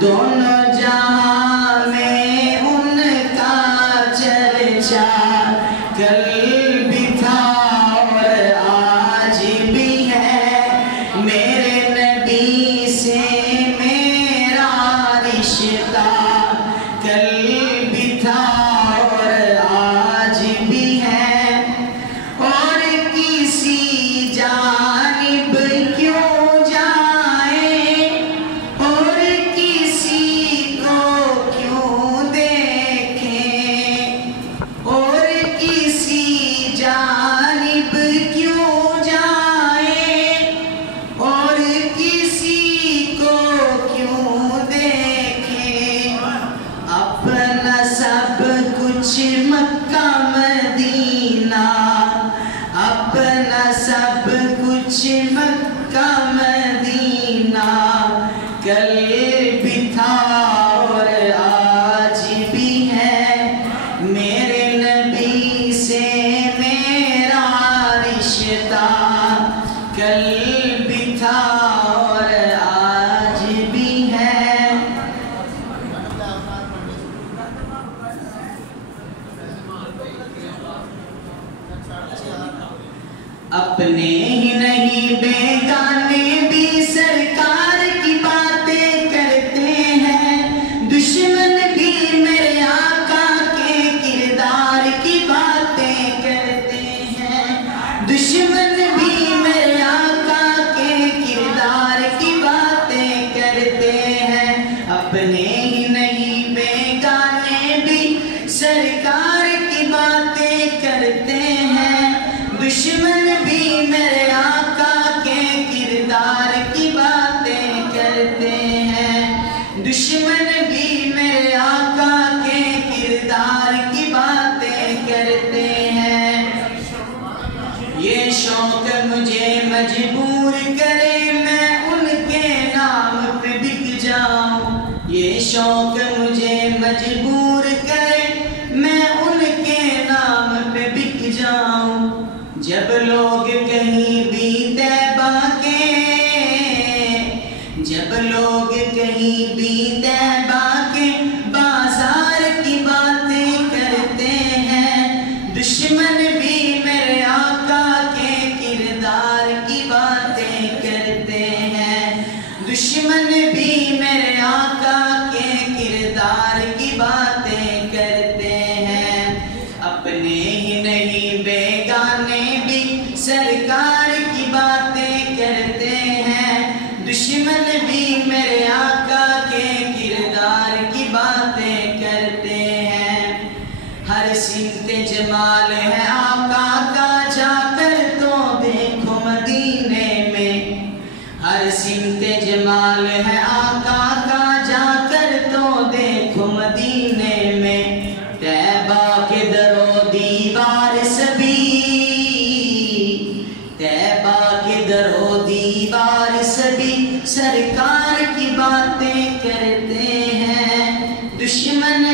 दोनों जहां में उनका चर्चा कल भी था और आज भी है। मेरे नबी से मेरा रिश्ता कल भी था और आज भी है। और किसी जानिब क्यों जाए और किसी को क्यों देखें, और किसी जानिब क्यों जाए और किसी को क्यों देखें। अपना सब कुछ मक्का मदीना, अपना सब कुछ मक्का मदीना कल भी था और आज भी है। मेरे नबी से मेरा रिश्ता कल भी था और आज भी है। अपने ही नहीं बेगाने भी सरकार की बातें करते हैं। दुश्मन भी मेरे आका के किरदार की बातें करते हैं। दुश्मन भी मेरे आका के किरदार की बातें करते हैं। अपने ही नहीं बेगाने भी सरकार की बातें करते हैं। दुश्मन भी मेरे आका के किरदार की बातें करते हैं। दुश्मन भी मेरे आका के किरदार की बातें करते हैं। ये शौक मुझे मजबूर करे मैं उनके नाम पे बिक जाऊं। ये शौक मुझे मजबूर करे मैं उनके नाम पे बिक जाऊं। जब लोग कहीं भी तैबा के, जब लोग कहीं भी तैबा के बाजार की बातें करते हैं। दुश्मन भी मेरे आका के किरदार की बातें करते हैं। दुश्मन भी मेरे आका के किरदार की बातें करते हैं। अपने ही नहीं बेगाने भी सरकार की बातें करते हैं। दुश्मन भी मेरे आका के किरदार की बातें करते हैं। हर सिमते जमाल है आका का जाकर तो देखो मदीने में। हर सिमते जमाल है आका का जाकर तो देखो मदीने में। तैबा के दरो दीवार सभी, तैबा के दरो दीवार सभी सरकार की बातें करते हैं। दुश्मन